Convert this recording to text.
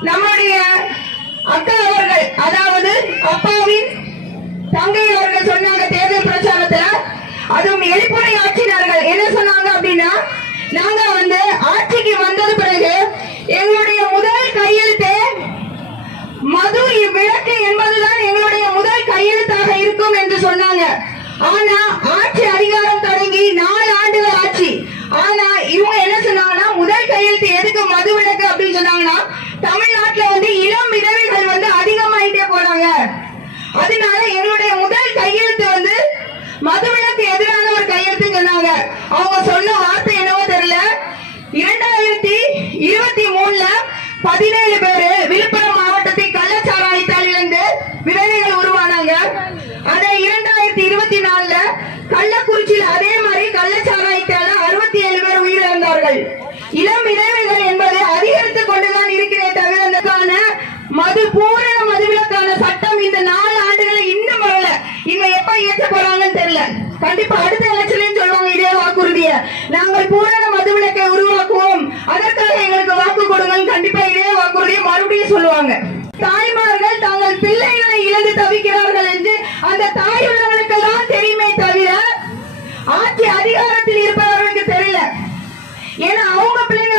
நம்முடைய அக்கா அவர்கள் அதாவது அப்பாவின் தங்கை அவர்கள் சொன்னாங்க தேர்தல் பிரச்சாரத்துல. அதுவும் எழுப்புரை ஆட்சினார்கள் என்ன சொன்னாங்க அப்படின்னா நாங்க வந்து ஆட்சிக்கு வந்தது பிறகு எங்களுடைய முதல் கையெழுத்து மது விளக்கு என்பதுதான் எங்களுடைய முதல் கையெழுத்தாக இருக்கும் என்று சொன்னாங்க. ஆனா ஆட்சி அதிகாரம் தொடங்கி நாலு ஆண்டுகள் ஆட்சி ஆனா இவங்க என்ன சொன்னாங்கன்னா முதல் கையெழுத்து எதுக்கு மது விளக்கு அப்படின்னு சொன்னாங்கன்னா தமிழ்நாட்டுல வந்து இளம் விதவைகள் வந்து அதிகமாயிட்டே போறாங்க. அதனால எங்களுடைய முதல் கையெழுத்து வந்து மதுவிலக்கு எதிரான ஒரு கையெழுத்து சொன்னாங்க. அவங்க சொன்ன வார்த்தை என்னவோ தெரியல. இரண்டாயிரத்தி இருபத்தி மூணுல பதினேழு பேரு விழுப்புரம் மாவட்டத்தை கள்ளச்சாராயத்தால் இருந்து விதவைகள் உருவானாங்க. அதே இரண்டாயிரத்தி இருபத்தி நாலுல கள்ளக்குறிச்சியில் அதே மாதிரி கள்ளச்சாராயத்தால அறுபத்தி ஏழு பேர் உயிரிழந்தார்கள். இளம் விதவைகள் வைக்க போறாங்கன்னு தெரியல. கண்டிப்பா அடுத்த எலெக்ஷன்லயும் சொல்லுவாங்க இதே வாக்குறுதிய. நாங்கள் பூரண மதுவிலக்கை உருவாக்குவோம். அதற்காக எங்களுக்கு வாக்கு கொடுங்கன்னு கண்டிப்பா இதே வாக்குறுதியை மறுபடியும் சொல்லுவாங்க. தாய்மார்கள் தங்கள் பிள்ளைகளை இழந்து தவிக்கிறார்கள் என்று அந்த தாய் தெரியுமே தவிர ஆட்சி அதிகாரத்தில் இருப்பவர்களுக்கு தெரியல. ஏன்னா அவங்க பிள்ளைங்க